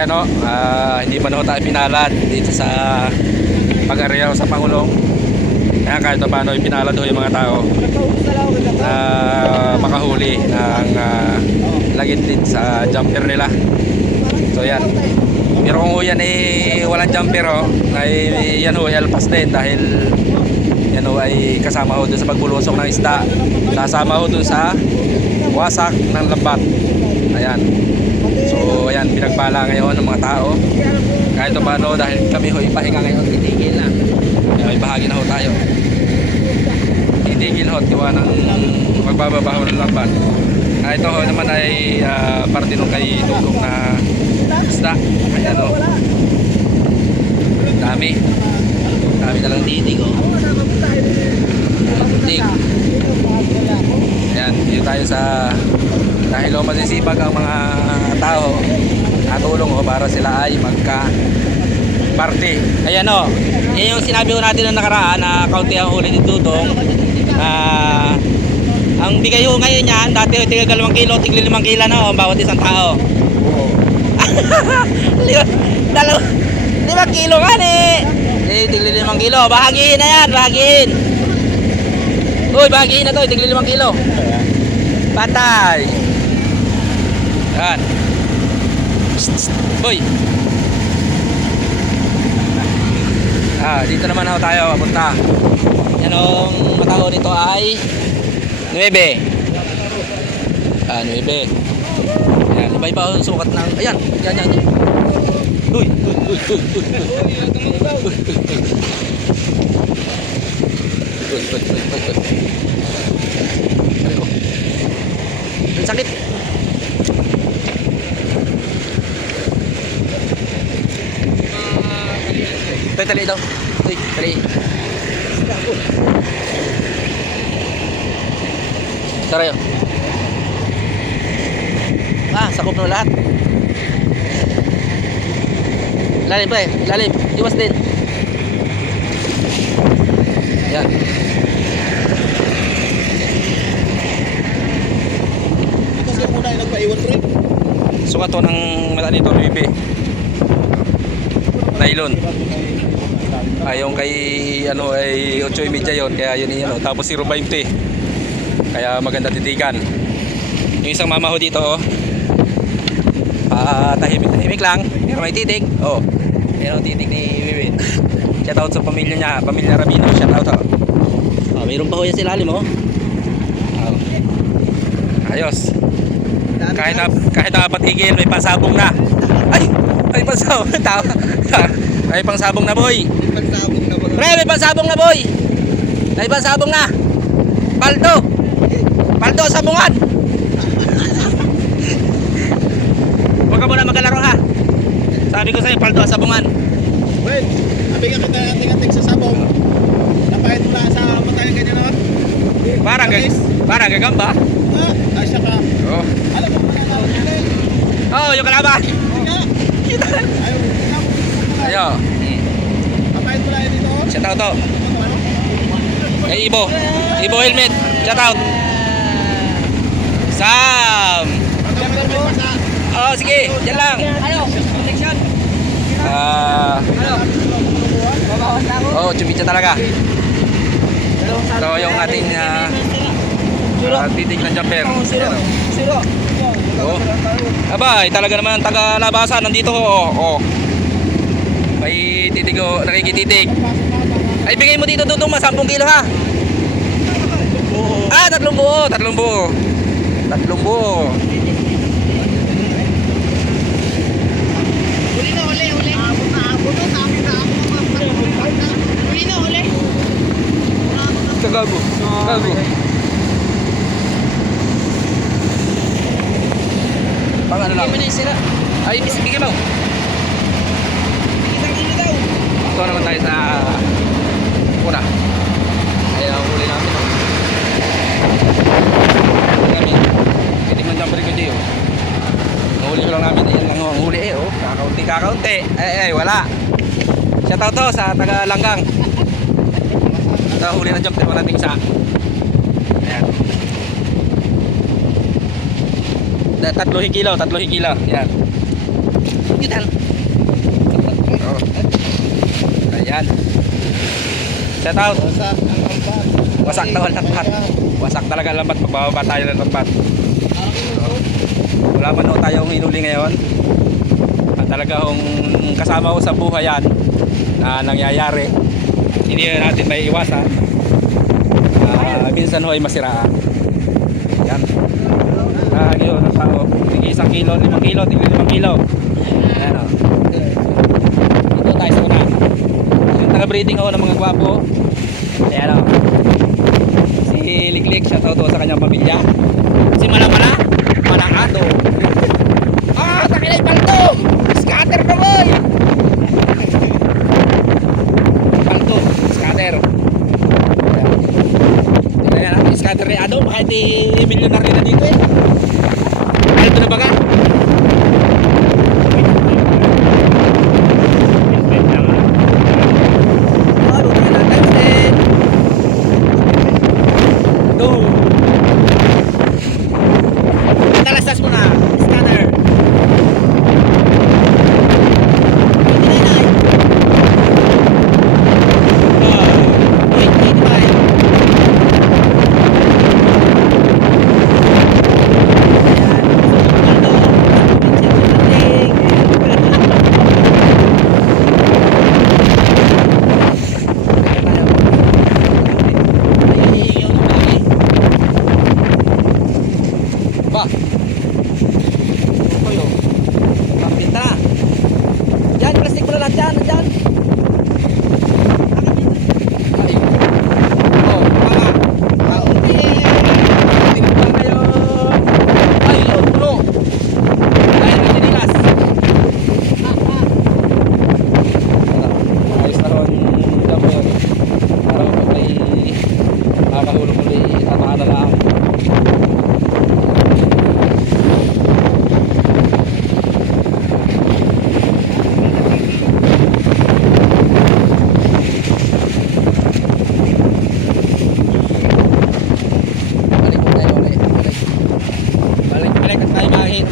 Ayan o, hindi man ho tayo pinalad dito sa pag-areal sa Pangulong. Kaya kahit paano ipinalad ho yung mga tao na makahuli ng lagitlit sa jumper nila. So yan. Pero kung yan walang jumper ho, ay yan ho elpas din dahil yan ho ay kasama ho dun sa pagbulusok ng isda. Kasama ho dun sa wasak ng lambat. Ayan. So ayan, pinagpala ngayon ng mga tao. Kahit paano dahil kami ho ipahinga ngayon, titigil na. May bahagi na ho tayo. Titigil ho, tiwa ng magbababaho ng lambat. Ito ho naman ay parte nung kay Dugong na isda. Ayan ho. Dami na lang titig oh. Titig. Ayan, dito tayo sa dahil o masisipag ang mga tao natulong o para sila ay magka party. Ayan o, yan yung sinabi ko natin na nakaraan na kaunti ang huli ni Dudong. Ang bigay ko ngayon yan, dati o tiga 2 kilo, tigli 5 kilo na o bawat isang tao. 5 kilo nga tigli 5 kilo, bahagiin na yan, bahagiin. Uy, bahagiin na to, tigli 5 kilo. Patay. Yan. Uy. Dito naman ako tayo papunta. Yan ang matao nito ay 9. 9. Yan, iba-iba ang sukat ng ayan, yan. Uy. Ang sakit. Tali daw. Tali. Tara yun. Sakop na lahat. Lalim pa lalim. Iwas din. Yan. Ito sila muna yung nagpaiwan rin. Sukat to ng mata nito, baby. Nylon. Yung kay ano ay 8.30 yon, kaya yun tapos 0.20. Kaya maganda titigan. Yung isang mama ho dito tahimik lang, pero may titig. Meron titig ni Wiwin. Shout out sa pamilya niya, pamilya Rabino. Shout out mayroon pa ho yan sila alim ayos. Kahit patigil, may pansabong na. Ay pansabong. May pangsabong na boy. Pagsabog na ba? Pre, may pangsabong na boy. May pangsabong na. Paldo sabungan. Huwag ka muna magkalaro ha. Sabi ko sa'yo, paldo sabungan. Wait, sabi ka kita ating sa sabong. Napahit mo na sa matayan ganyan naman. Parang gagamba. Asya ka. Alam mo pa na Yung kalaban. Ayo. Napahit mo na yun dito. Shout out to. Kay Ibo helmet. Shout out. Sam. Sige, yan lang. Protection. Chubitsa talaga. So yung ating titig ng jumper. Abay, talaga naman ang taga-labasan nandito may titig nakikititig. Ay bigay mo dito Dudong 10 kilo ha. 3 buo. 3 buo. Kagago. Pang ano lang? Ay, bigay mo. Ito naman tayo sa una. Ayan ang huli namin. Hindi man jumper ko dito. Huli ko lang namin. Ayan lang ang huli Kakaunti. Wala. Shout out to sa taga Langgang. Ito huli na jumper natin isa. Ayan. 3 kilo. Yan. Gitan. Oh. Ayan. Shout out. Wasak ang lambat. Wasak daw ang lambat. Wasak talaga ang lambat. Magbababa tayo ng lambat. Wala man ho tayong hinuli ngayon. At talagang kasama ko sa buhay yan na nangyayari. Hindi natin may iwasan. Minsan ho ay masiraan. Yan. Yun ang tao. Tingin 1 kilo, 5 kilo, tingin 5 kilo. Ayan o. Dito tayo sa una. Yung taga-breeding ako ng mga gwapo. Ayan o. Si Liklik, shoutout sa kanyang pamilya. Si Malamala, Malangado. Takilay palto! Scatter na boy! Palto, scatter. Tingnan natin, scatter ni Ado. Kahit milyonaryo na dito eh. Palto na baga? Talastas mo na, scanner. Ba? Koyo. Bakit na? Yan, plastic mo na lahat dyan. Nandyan. Ay. Oh, mga. Kaunti. Tingnan na kayo. Ay, oh, puno. Dahil may tinilas. Ayos na ron. Diyan po yun. Para pag may makakahulog ulit, tamaan na lang.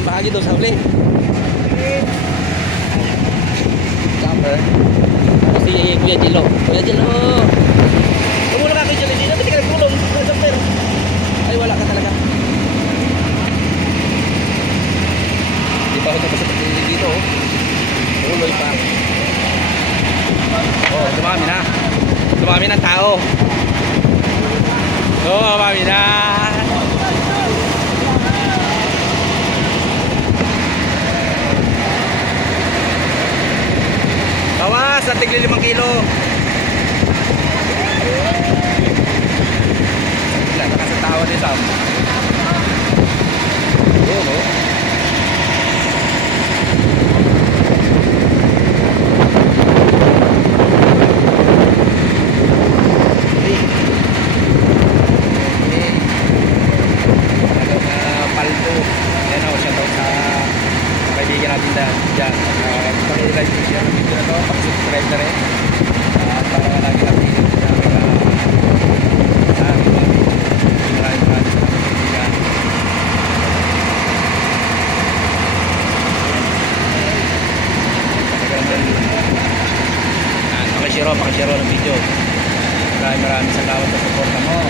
Bahagi doon sa huli. Jumper. Si Kuya Jilo. Kuya Jilo. Tumulong ka Kuya Jilo. Hindi na pati ka nagtulong. Jumper. Ay wala ka talaga. Di pa ako tapos dito. Tuloy pa. Oh, dumami na. Dumami ng tao. Oh, dumami na. Bawas, at tigli 5 kilo. Wala, nakas ang tao ni Sam. Oo, no? Paldo. Yan o, siya daw sa kaibigan natin dyan. Pag-i-like nyo siya ng video na to, pag-subscribe na rin. At para lagi natin video na sa aming mga video. Maraming kaibigan. Pakishare ng video. Maraming salamat sa suporta mo.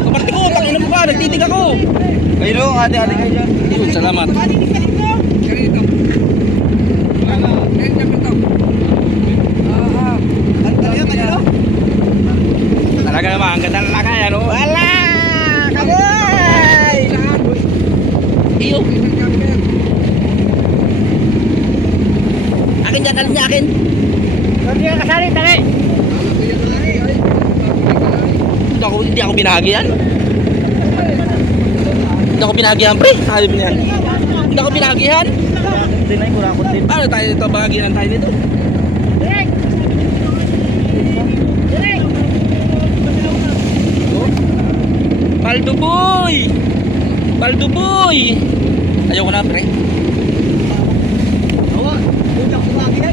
Kaparte ko, tangin mo ka, nagtitig ako. Ayun o, ate-ate kayo dyan. Yun, salamat. Talaga naman, ang ganda ng lakay, ano? Wala! Kaboy! Iyo! Akin dyan, alin niya akin. Hindi ka kasali, tali! Hindi ako binahagi yan. Hindi ako binagihan, pre. Sabi mo yan. Hindi ako binagihan. Tinay ko lang ko din. Paano tayo dito? Bahagihan tayo dito. Paldo boy! Paldo boy! Ayaw ko na, pre. Hindi ako binagihan.